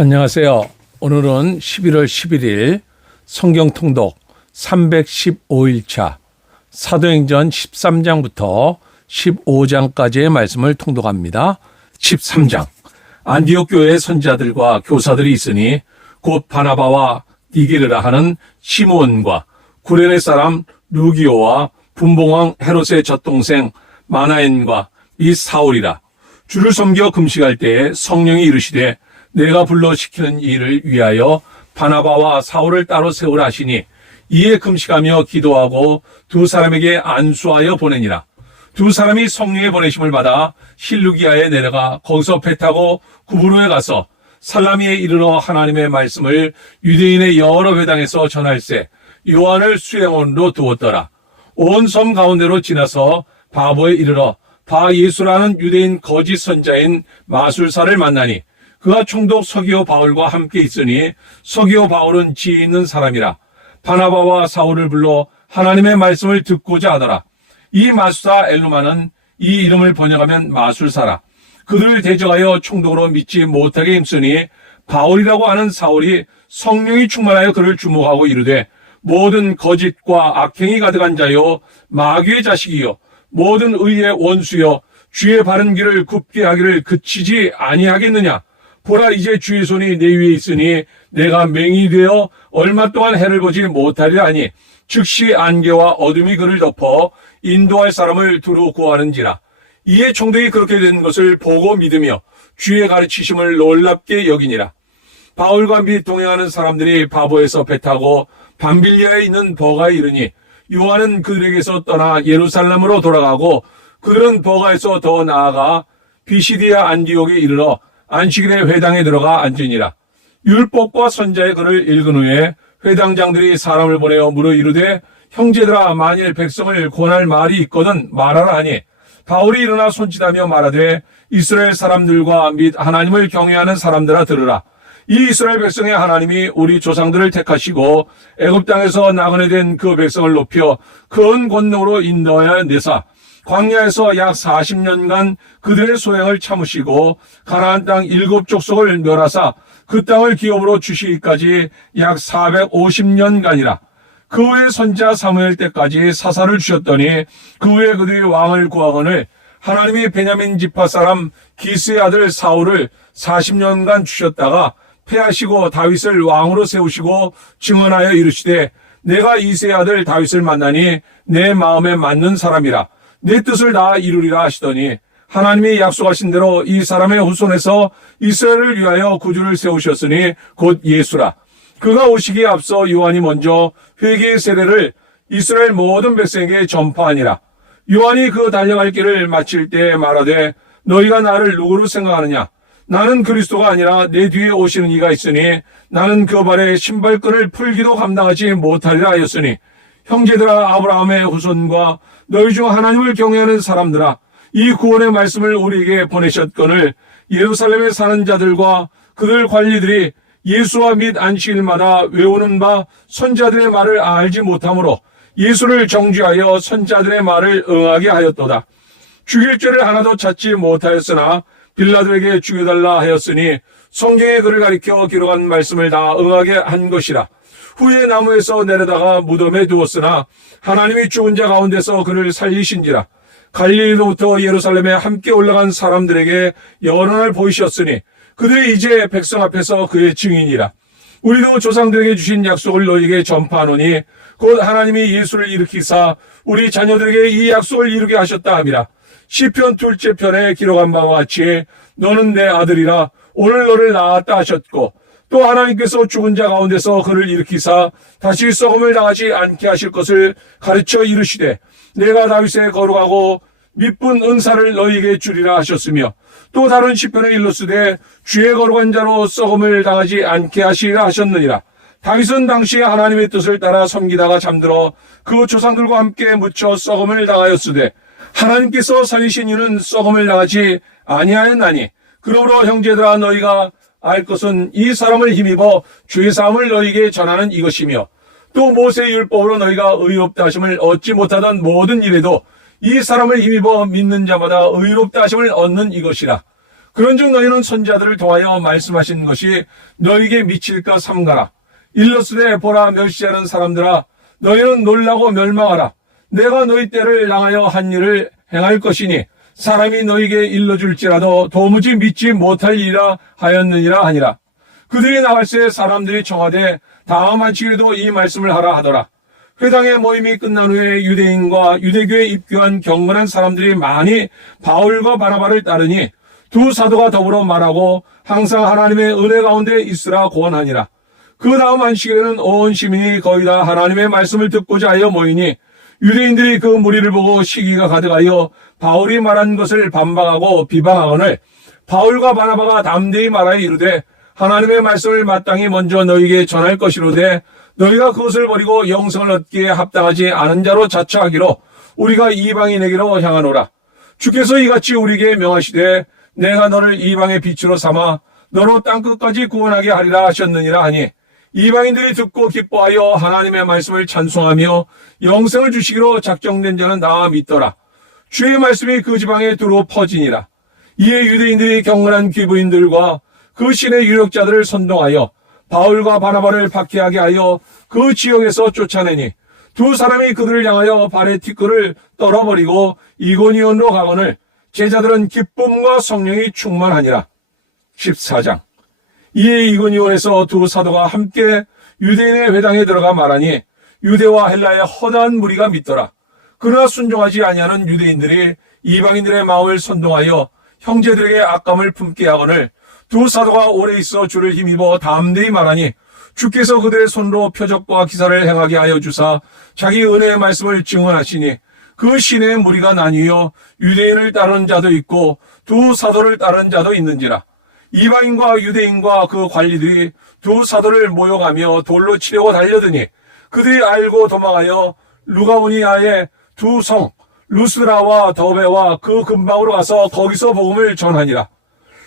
안녕하세요. 오늘은 11월 11일 성경통독 315일차 사도행전 13장부터 15장까지의 말씀을 통독합니다. 13장 안디옥 교회의 선지자들과 교사들이 있으니 곧 바나바와 니게르라 하는 시므온과 구레네 사람 루기오와 분봉왕 헤롯의 젖동생 마나엔과 이 사울이라. 주를 섬겨 금식할 때에 성령이 이르시되 내가 불러 시키는 일을 위하여 바나바와 사울을 따로 세우라 하시니 이에 금식하며 기도하고 두 사람에게 안수하여 보내니라. 두 사람이 성령의 보내심을 받아 실루기아에 내려가 거기서 배 타고 구브로에 가서 살라미에 이르러 하나님의 말씀을 유대인의 여러 회당에서 전할세 요한을 수행원으로 두었더라. 온 섬 가운데로 지나서 바보에 이르러 바 예수라는 유대인 거짓 선자인 마술사를 만나니 그가 총독 서기오 바울과 함께 있으니 서기오 바울은 지혜 있는 사람이라. 바나바와 사울을 불러 하나님의 말씀을 듣고자 하더라. 이 마술사 엘루마는 이 이름을 번역하면 마술사라. 그들을 대적하여 총독으로 믿지 못하게 힘쓰니 바울이라고 하는 사울이 성령이 충만하여 그를 주목하고 이르되 모든 거짓과 악행이 가득한 자요 마귀의 자식이요 모든 의의 원수여 주의 바른 길을 굽게 하기를 그치지 아니하겠느냐. 보라 이제 주의 손이 내 위에 있으니 내가 맹인이 되어 얼마 동안 해를 보지 못하리라 하니 즉시 안개와 어둠이 그를 덮어 인도할 사람을 두루 구하는지라. 이에 총독이 그렇게 된 것을 보고 믿으며 주의 가르치심을 놀랍게 여기니라. 바울과 및 동행하는 사람들이 바보에서 배 타고 밤빌리아에 있는 버가에 이르니 요한은 그들에게서 떠나 예루살렘으로 돌아가고 그들은 버가에서 더 나아가 비시디아 안디옥에 이르러 안식일에 회당에 들어가 앉으니라. 율법과 선자의 글을 읽은 후에 회당장들이 사람을 보내어 물어 이르되 형제들아 만일 백성을 권할 말이 있거든 말하라 하니 바울이 일어나 손짓하며 말하되 이스라엘 사람들과 및 하나님을 경외하는 사람들아 들으라. 이 이스라엘 백성의 하나님이 우리 조상들을 택하시고 애굽 땅에서 나그네 된 그 백성을 높여 큰 권능으로 인도하여 내사 광야에서 약 40년간 그들의 소양을 참으시고 가나안 땅 7족속을 멸하사 그 땅을 기업으로 주시기까지 약 450년간이라. 그 후에 선지자 사무엘 때까지 사사를 주셨더니 그 후에 그들이 왕을 구하거늘 하나님이 베냐민 지파 사람 기스의 아들 사울을 40년간 주셨다가 패하시고 다윗을 왕으로 세우시고 증언하여 이르시되 내가 이새의 아들 다윗을 만나니 내 마음에 맞는 사람이라. 내 뜻을 다 이루리라 하시더니 하나님이 약속하신 대로 이 사람의 후손에서 이스라엘을 위하여 구주를 세우셨으니 곧 예수라. 그가 오시기에 앞서 요한이 먼저 회개의 세례를 이스라엘 모든 백성에게 전파하니라. 요한이 그 달려갈 길을 마칠 때 말하되 너희가 나를 누구로 생각하느냐. 나는 그리스도가 아니라 내 뒤에 오시는 이가 있으니 나는 그 발에 신발끈을 풀기도 감당하지 못하리라 하였으니 형제들아 아브라함의 후손과 너희 중 하나님을 경외하는 사람들아 이 구원의 말씀을 우리에게 보내셨거늘 예루살렘에 사는 자들과 그들 관리들이 예수와 및 안식일마다 외우는 바 선자들의 말을 알지 못하므로 예수를 정죄하여 선자들의 말을 응하게 하였도다. 죽일 죄를 하나도 찾지 못하였으나 빌라도에게 죽여달라 하였으니 성경에 그를 가리켜 기록한 말씀을 다 응하게 한 것이라. 후에 나무에서 내려다가 무덤에 두었으나 하나님이 죽은 자 가운데서 그를 살리신지라. 갈릴리로부터 예루살렘에 함께 올라간 사람들에게 여론을 보이셨으니 그들이 이제 백성 앞에서 그의 증인이라. 우리도 조상들에게 주신 약속을 너희에게 전파하노니 곧 하나님이 예수를 일으키사 우리 자녀들에게 이 약속을 이루게 하셨다 함이라. 시편 2째 편에 기록한 바와 같이 너는 내 아들이라 오늘 너를 낳았다 하셨고 또 하나님께서 죽은 자 가운데서 그를 일으키사 다시 썩음을 당하지 않게 하실 것을 가르쳐 이르시되 내가 다윗의 거룩하고 미쁜 은사를 너희에게 주리라 하셨으며 또 다른 시편에 일렀으되 주의 거룩한 자로 썩음을 당하지 않게 하시리라 하셨느니라. 다윗은 당시 하나님의 뜻을 따라 섬기다가 잠들어 그 조상들과 함께 묻혀 썩음을 당하였으되 하나님께서 살리신 이는 썩음을 당하지 아니하였나니 그러므로 형제들아 너희가 알 것은 이 사람을 힘입어 주의 사함을 너희에게 전하는 이것이며 또 모세의 율법으로 너희가 의롭다 하심을 얻지 못하던 모든 일에도 이 사람을 힘입어 믿는 자마다 의롭다 하심을 얻는 이것이라. 그런즉 너희는 선지자들을 통하여 말씀하신 것이 너희에게 미칠까 삼가라. 일러스되 보라 멸시하는 사람들아 너희는 놀라고 멸망하라. 내가 너희 때를 향하여 한 일을 행할 것이니 사람이 너희에게 일러줄지라도 도무지 믿지 못할 일이라 하였느니라 하니라. 그들이 나갈새 사람들이 청하되 다음 안식일에도 이 말씀을 하라 하더라. 회당의 모임이 끝난 후에 유대인과 유대교에 입교한 경건한 사람들이 많이 바울과 바나바를 따르니 두 사도가 더불어 말하고 항상 하나님의 은혜 가운데 있으라 고언하니라. 그 다음 안식일에는 온 시민이 거의 다 하나님의 말씀을 듣고자 하여 모이니 유대인들이 그 무리를 보고 시기가 가득하여 바울이 말한 것을 반박하고 비방하거늘 바울과 바나바가 담대히 말하여 이르되 하나님의 말씀을 마땅히 먼저 너희에게 전할 것이로되 너희가 그것을 버리고 영생을 얻기에 합당하지 않은 자로 자처하기로 우리가 이방인에게로 향하노라. 주께서 이같이 우리에게 명하시되 내가 너를 이방의 빛으로 삼아 너로 땅끝까지 구원하게 하리라 하셨느니라 하니 이방인들이 듣고 기뻐하여 하나님의 말씀을 찬송하며 영생을 주시기로 작정된 자는 다 믿더라. 주의 말씀이 그 지방에 두루 퍼지니라. 이에 유대인들이 경건한 귀부인들과 그 신의 유력자들을 선동하여 바울과 바나바를 박해하게 하여 그 지역에서 쫓아내니 두 사람이 그들을 향하여 발의 티끌을 떨어버리고 이고니온으로 가거늘 제자들은 기쁨과 성령이 충만하니라. 14장. 이에 이고니온에서 두 사도가 함께 유대인의 회당에 들어가 말하니 유대와 헬라의 허다한 무리가 믿더라. 그러나 순종하지 아니하는 유대인들이 이방인들의 마음을 선동하여 형제들에게 악감을 품게 하거늘 두 사도가 오래 있어 주를 힘입어 담대히 말하니 주께서 그들의 손으로 표적과 기사를 행하게 하여 주사 자기 은혜의 말씀을 증언하시니 그 시내의 무리가 나뉘어 유대인을 따르는 자도 있고 두 사도를 따르는 자도 있는지라. 이방인과 유대인과 그 관리들이 두 사도를 모욕하며 돌로 치려고 달려드니 그들이 알고 도망하여 루가오니아의 두 성 루스라와 더베와 그 근방으로 가서 거기서 복음을 전하니라.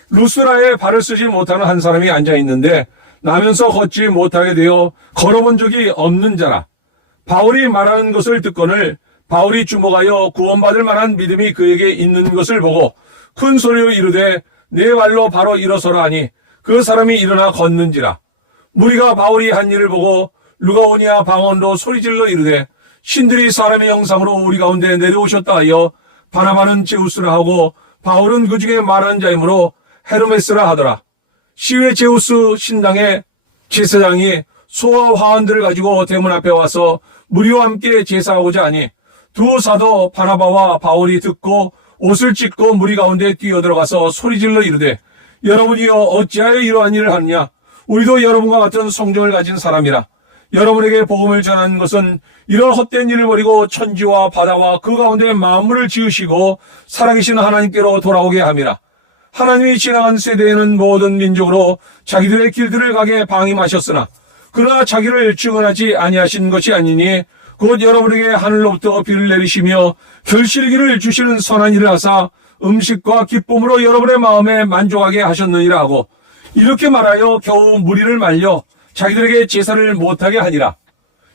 루스라에 발을 쓰지 못하는 한 사람이 앉아 있는데 나면서 걷지 못하게 되어 걸어본 적이 없는 자라. 바울이 말하는 것을 듣거늘 바울이 주목하여 구원받을 만한 믿음이 그에게 있는 것을 보고 큰 소리로 이르되 네 발로 바로 일어서라 하니 그 사람이 일어나 걷는지라. 무리가 바울이 한 일을 보고 루가오니아 방언으로 소리질러 이르되 신들이 사람의 형상으로 우리 가운데 내려오셨다 하여 바나바는 제우스라 하고 바울은 그 중에 말하는 자이므로 헤르메스라 하더라. 시외 제우스 신당의 제사장이 소와 화환들을 가지고 대문 앞에 와서 무리와 함께 제사하고자 하니 두 사도 바나바와 바울이 듣고 옷을 찢고 무리 가운데 뛰어들어가서 소리질러 이르되 여러분이여 어찌하여 이러한 일을 하느냐. 우리도 여러분과 같은 성정을 가진 사람이라. 여러분에게 복음을 전하는 것은 이런 헛된 일을 버리고 천지와 바다와 그 가운데 만물을 지으시고 살아계신 하나님께로 돌아오게 함이라. 하나님이 지나간 세대에는 모든 민족으로 자기들의 길들을 가게 방임하셨으나 그러나 자기를 증언하지 아니하신 것이 아니니 곧 여러분에게 하늘로부터 비를 내리시며 결실기를 주시는 선한 일을 하사 음식과 기쁨으로 여러분의 마음에 만족하게 하셨느니라 하고 이렇게 말하여 겨우 무리를 말려 자기들에게 제사를 못하게 하니라.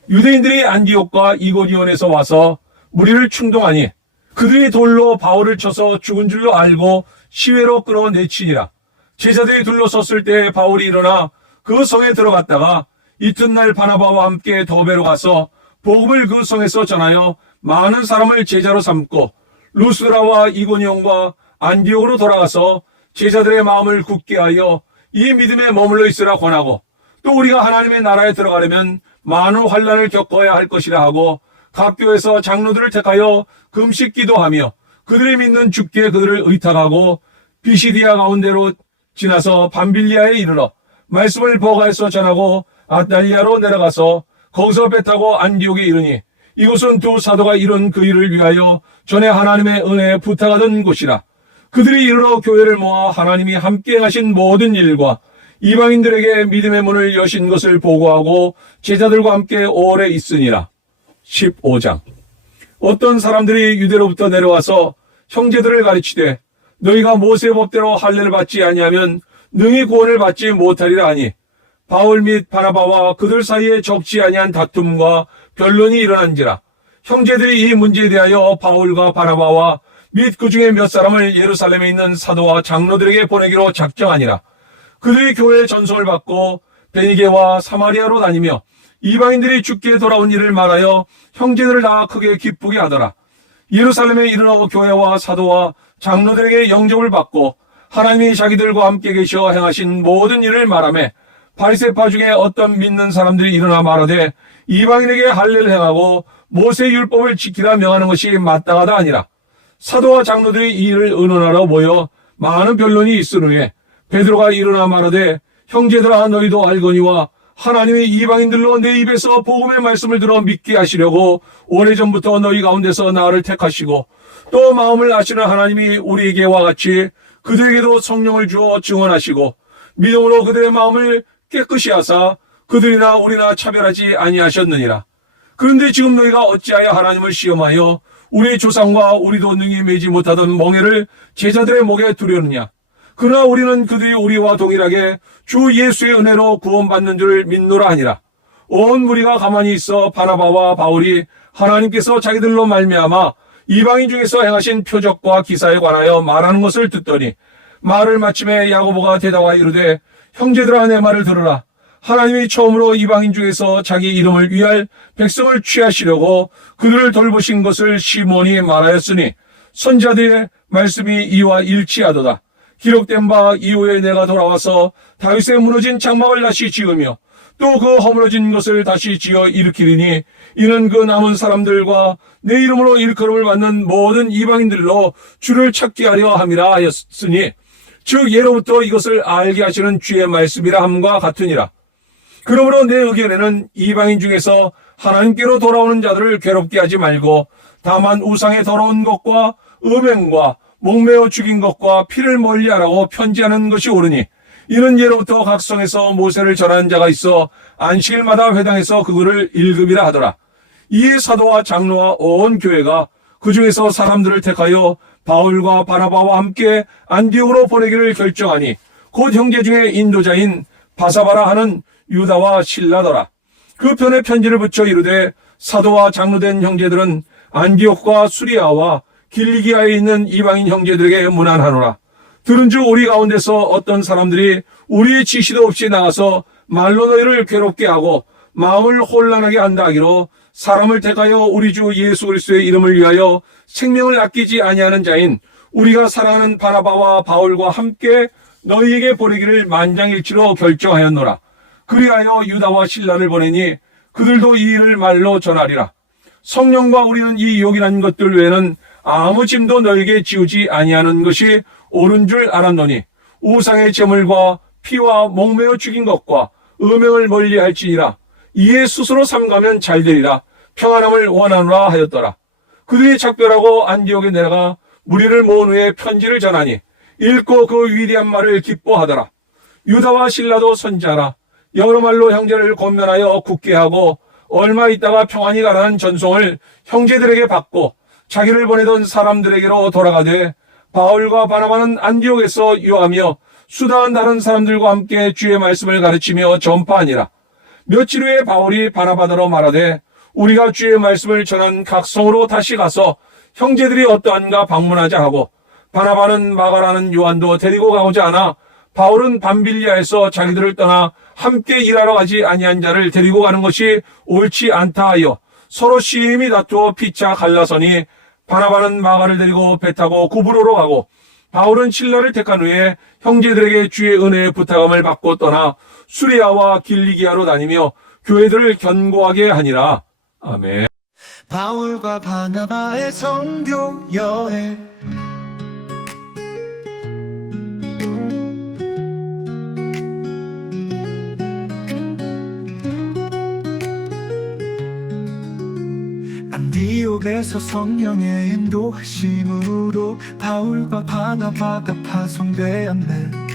유대인들이 안디옥과 이고니온에서 와서 무리를 충동하니 그들이 돌로 바울을 쳐서 죽은 줄로 알고 시외로 끌어내치니라. 제자들이 둘러섰을 때 바울이 일어나 그 성에 들어갔다가 이튿날 바나바와 함께 더베로 가서 복음을 그 성에서 전하여 많은 사람을 제자로 삼고 루스라와 이고니온과 안디옥으로 돌아가서 제자들의 마음을 굳게 하여 이 믿음에 머물러 있으라 권하고 또 우리가 하나님의 나라에 들어가려면 많은 환난을 겪어야 할 것이라 하고 각 교회에서 장로들을 택하여 금식 기도하며 그들이 믿는 주께 그들을 의탁하고 비시디아 가운데로 지나서 밤빌리아에 이르러 말씀을 버가에서 전하고 아달리아로 내려가서 거기서 배 타고 안디옥에 이르니 이곳은 두 사도가 이룬 그 일을 위하여 전에 하나님의 은혜에 부탁하던 곳이라. 그들이 이르러 교회를 모아 하나님이 함께 하신 모든 일과 이방인들에게 믿음의 문을 여신 것을 보고하고 제자들과 함께 오래 있으니라. 15장. 어떤 사람들이 유대로부터 내려와서 형제들을 가르치되 너희가 모세 법대로 할례를 받지 아니하면 능히 구원을 받지 못하리라 하니 바울 및 바나바와 그들 사이에 적지 아니한 다툼과 변론이 일어난지라. 형제들이 이 문제에 대하여 바울과 바나바와 및 그 중에 몇 사람을 예루살렘에 있는 사도와 장로들에게 보내기로 작정하니라. 그들이 교회의 전송을 받고 베니게와 사마리아로 다니며 이방인들이 죽게 돌아온 일을 말하여 형제들을 다 크게 기쁘게 하더라. 예루살렘에 이르러 교회와 사도와 장로들에게 영접을 받고 하나님이 자기들과 함께 계셔 행하신 모든 일을 말하며 바리새파 중에 어떤 믿는 사람들이 일어나 말하되 이방인에게 할례를 행하고 모세의 율법을 지키라 명하는 것이 마땅하다 아니라. 사도와 장로들이 이 일을 의논하러 모여 많은 변론이 있은 후에 베드로가 일어나 말하되 형제들아 너희도 알거니와 하나님이 이방인들로 내 입에서 복음의 말씀을 들어 믿게 하시려고 오래전부터 너희 가운데서 나를 택하시고 또 마음을 아시는 하나님이 우리에게와 같이 그들에게도 성령을 주어 증언하시고 믿음으로 그들의 마음을 깨끗이 하사 그들이나 우리나 차별하지 아니하셨느니라. 그런데 지금 너희가 어찌하여 하나님을 시험하여 우리의 조상과 우리도 능히 매지 못하던 멍에를 제자들의 목에 두려느냐. 그러나 우리는 그들이 우리와 동일하게 주 예수의 은혜로 구원받는 줄 믿노라 하니라. 온 무리가 가만히 있어 바나바와 바울이 하나님께서 자기들로 말미암아 이방인 중에서 행하신 표적과 기사에 관하여 말하는 것을 듣더니 말을 마침에 야고보가 대답하여 이르되 형제들아 내 말을 들으라. 하나님이 처음으로 이방인 중에서 자기 이름을 위할 백성을 취하시려고 그들을 돌보신 것을 시몬이 말하였으니 선지자들의 말씀이 이와 일치하도다. 기록된 바 이후에 내가 돌아와서 다윗의 무너진 장막을 다시 지으며 또 그 허물어진 것을 다시 지어 일으키리니 이는 그 남은 사람들과 내 이름으로 일컬음을 받는 모든 이방인들로 주를 찾게 하려 함이라 하였으니 즉 예로부터 이것을 알게 하시는 주의 말씀이라 함과 같으니라. 그러므로 내 의견에는 이방인 중에서 하나님께로 돌아오는 자들을 괴롭게 하지 말고 다만 우상의 더러운 것과 음행과 목매어 죽인 것과 피를 멀리하라고 편지하는 것이 옳으니 이는 예로부터 각 성에서 모세를 전하는 자가 있어 안식일마다 회당에서 그거를 읽음이라 하더라. 이에 사도와 장로와 온 교회가 그 중에서 사람들을 택하여 바울과 바나바와 함께 안디옥으로 보내기를 결정하니 곧 형제 중에 인도자인 바사바라 하는 유다와 실라더라. 그 편에 편지를 붙여 이르되 사도와 장로된 형제들은 안디옥과 수리아와 길리기아에 있는 이방인 형제들에게 문안하노라. 들은즉 우리 가운데서 어떤 사람들이 우리의 지시도 없이 나가서 말로 너희를 괴롭게 하고 마음을 혼란하게 한다 하기로 사람을 택하여 우리 주 예수 그리스도의 이름을 위하여 생명을 아끼지 아니하는 자인 우리가 사랑하는 바나바와 바울과 함께 너희에게 보내기를 만장일치로 결정하였노라. 그리하여 유다와 실라를 보내니 그들도 이 일을 말로 전하리라. 성령과 우리는 이 요긴한 것들 외에는 아무 짐도 너에게 지우지 아니하는 것이 옳은 줄 알았노니 우상의 제물과 피와 목매어 죽인 것과 음행을 멀리할지니라. 이에 스스로 삼가면 잘되리라. 평안함을 원하노라 하였더라. 그들이 작별하고 안디옥에 내려가 무리를 모은 후에 편지를 전하니 읽고 그 위대한 말을 기뻐하더라. 유다와 실라도 선지하라. 여러 말로 형제를 권면하여 굳게 하고 얼마 있다가 평안히 가라는 전송을 형제들에게 받고 자기를 보내던 사람들에게로 돌아가되 바울과 바나바는 안디옥에서 유하며 수다한 다른 사람들과 함께 주의 말씀을 가르치며 전파하니라. 며칠 후에 바울이 바나바더러 말하되 우리가 주의 말씀을 전한 각 성으로 다시 가서 형제들이 어떠한가 방문하자 하고 바나바는 마가라는 요한도 데리고 가고자 하나 바울은 밤빌리아에서 자기들을 떠나 함께 일하러 가지 아니한 자를 데리고 가는 것이 옳지 않다 하여 서로 심히 다투어 피차 갈라서니 바나바는 마가를 데리고 배 타고 구브로로 가고 바울은 실라를 택한 후에 형제들에게 주의 은혜의 부탁함을 받고 떠나 수리아와 길리기아로 다니며 교회들을 견고하게 하니라. 아멘. 바울과 바나바의 선교 여행. 안디옥에서 성령의 인도하심으로 바울과 바나바가 파송되었네.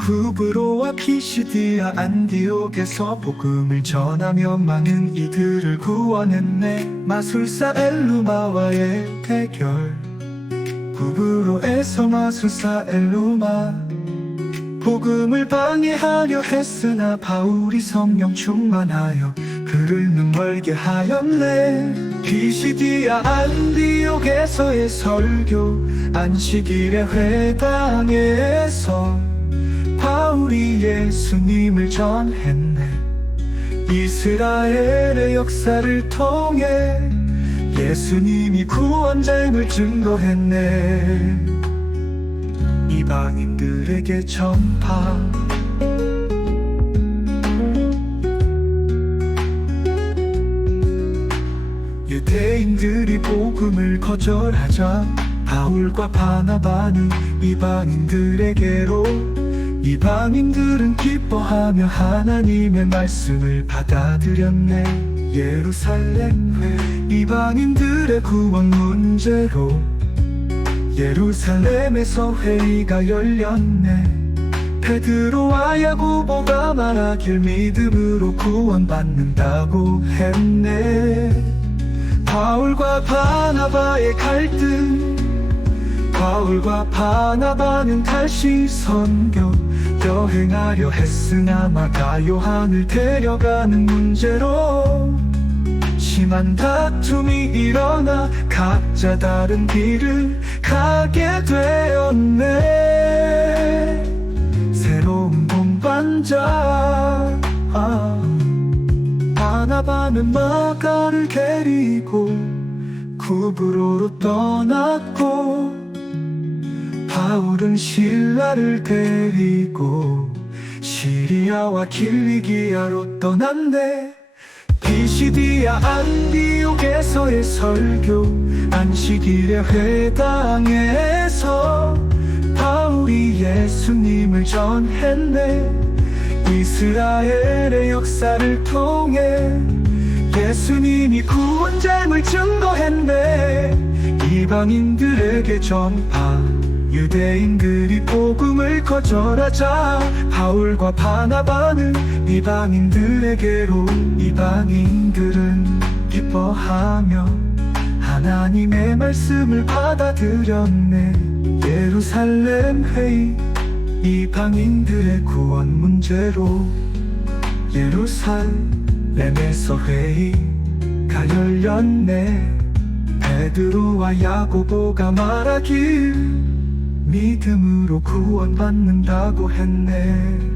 구브로와 피시디아 안디옥에서 복음을 전하며 많은 이들을 구원했네. 마술사 엘루마와의 대결. 구브로에서 마술사 엘루마 복음을 방해하려 했으나 바울이 성령 충만하여 그를 눈멀게 하였네. 피시디아 안디옥에서의 설교, 안식일의 회당에서 바울이 예수님을 전했네. 이스라엘의 역사를 통해 예수님이 구원자임을 증거했네. 이방인들에게 전파. 유대인들이 복음을 거절하자 바울과 바나바는 이방인들에게로, 이방인들은 기뻐하며 하나님의 말씀을 받아들였네. 예루살렘 회, 이방인들의 구원 문제로 예루살렘에서 회의가 열렸네. 베드로와 야고보가 말하길 믿음으로 구원받는다고 했네. 바울과 바나바의 갈등, 바울과 바나바는 다시 선교 여행하려 했으나 마가 요한을 데려가는 문제로 심한 다툼이 일어나 각자 다른 길을 가게 되었네. 새로운 동반자, 바나바는 마가를 데리고 구브로로 떠났고, 바울은 실라를 데리고 시리아와 킬리기아로 떠났네. 피시디아 안디옥에서의 설교, 안식일의 회당에서 바울이 예수님을 전했네. 이스라엘의 역사를 통해 예수님이 구원자임을 증거했네. 이방인들에게 전파. 유대인들이 복음을 거절하자 바울과 바나바는 이방인들에게로, 이방인들은 기뻐하며 하나님의 말씀을 받아들였네. 예루살렘 회의, 이방인들의 구원 문제로 예루살렘에서 회의가 열렸네. 베드로와 야고보가 말하길 믿음으로 구원받는다고 했네.